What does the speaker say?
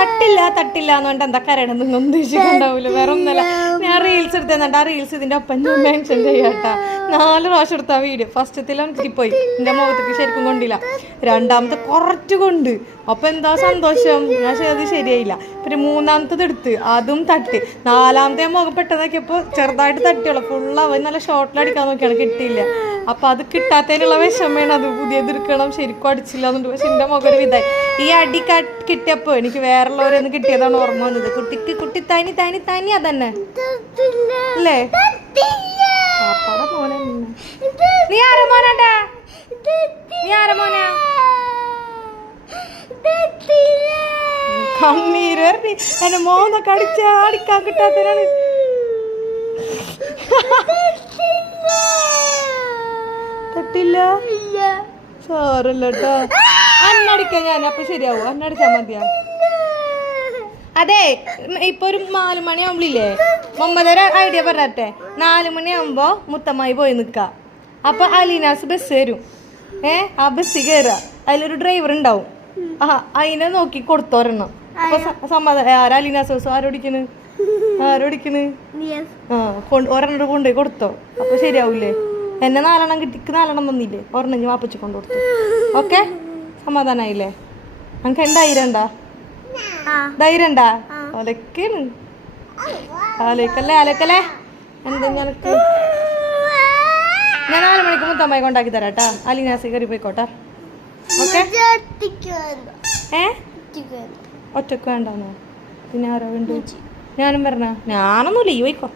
തട്ടില്ല തട്ടില്ല എന്ന് പറഞ്ഞിട്ട് എന്താ കരയണം നിങ്ങൾ ഉദ്ദേശിക്കുന്നുണ്ടാവില്ല. വേറെ ഒന്നല്ല, ഞാൻ റീൽസ് എടുത്തേന്നിട്ട് ആ റീൽസ് ഇതിന്റെ ഒപ്പം ഞാൻ മെൻഷൻ ചെയ്യാട്ടാ. 4 പ്രാവശ്യം എടുത്ത വീഡിയോ. ഫസ്റ്റത്തിലും കിട്ടിപ്പോയി, എന്റെ മുഖത്തേക്ക് ശരിക്കും കൊണ്ടില്ല. രണ്ടാമത്തെ കുറച്ച് കൊണ്ട്, അപ്പൊ എന്താ സന്തോഷം. പക്ഷെ അത് ശരിയായില്ല. പിന്നെ 3ാമത്തത് എടുത്ത് അതും തട്ടി. 4ാമത്തെ മുഖം പെട്ടെന്നാക്കിയപ്പോ ചെറുതായിട്ട് തട്ടിയുള്ളൂ. ഫുള്ള് അവൻ നല്ല ഷോർട്ടിലടിക്കാൻ നോക്കിയാണ്, കിട്ടിയില്ല. അപ്പൊ അത് കിട്ടാത്തതിനുള്ള വിഷമമാണ്. അത് പുതിയത് എടുക്കണം, ശരിക്കും അടിച്ചില്ല എന്നുണ്ട്. പക്ഷെ എന്റെ മുഖം ഒരു വിധായി. ഈ അടി കിട്ടിയപ്പോ എനിക്ക് വേറുള്ളവരൊന്ന് കിട്ടിയതാണ് ഓർമ്മ വന്നത്. കുട്ടി തനി തനി തനി അതന്നെ അല്ലേ? മോനെ നീ ആരാ മോനാ? നീ ആരാ മോനാ? കണ്ണീര് എന്നെ മോന്നൊക്കെ അടിക്കാൻ കിട്ടാത്തതിനാണ്. തട്ടില്ല സാറല്ലേട്ടാ. അന്നടിക്കാൻ ഞാൻ അപ്പൊ ശരിയാവൂ. അന്നടിച്ചാ മതിയാ. അതെ, ഇപ്പൊ ഒരു 4 മണിയാവുമ്പോഴില്ലേ, മുമ്പതൊരു ഐഡിയ പറഞ്ഞെ. 4 മണിയാവുമ്പോ മുത്തമ്മായി പോയി നിക്ക. അപ്പൊ അലീനാസ് ബസ് വരും. ആ ബസ്സിൽ കയറുക. അതിലൊരു ഡ്രൈവർ ഉണ്ടാവും. അതിനെ നോക്കി കൊടുത്തോരണം. അപ്പൊ സമ്മതം. അലീനാസ് ബസ് ആരോടിക്കണ്? ഒരെണ്ണം കൊണ്ടുപോയി കൊടുത്തോ. അപ്പൊ ശരിയാവൂലേ? എന്നെ 4 കിട്ടിക്ക് 4 തന്നില്ലേ? ഒരെണ്ണം വാപ്പച്ചു കൊണ്ട് കൊടുത്തു. ഓക്കെ, സമാധാനായില്ലേ? നമുക്ക് ധൈര്യണ്ടാ? ധൈര്യണ്ടാ? അലക്കാണ്. അലക്കല്ലേ എന്താ നിനക്ക്? ഞാൻ 4 മണിക്ക് മുത്തമ്മായി കൊണ്ടാക്കി തരാട്ടാ. അലീനാസി കയറി പോയിക്കോട്ടെ. ഓക്കെ? ഒറ്റക്ക് വേണ്ടെന്നോ? പിന്നെ ആരോ വേണ്ട? ഞാനും പറഞ്ഞ ഞാനൊന്നുമില്ല, ഈ പോയിക്കോ.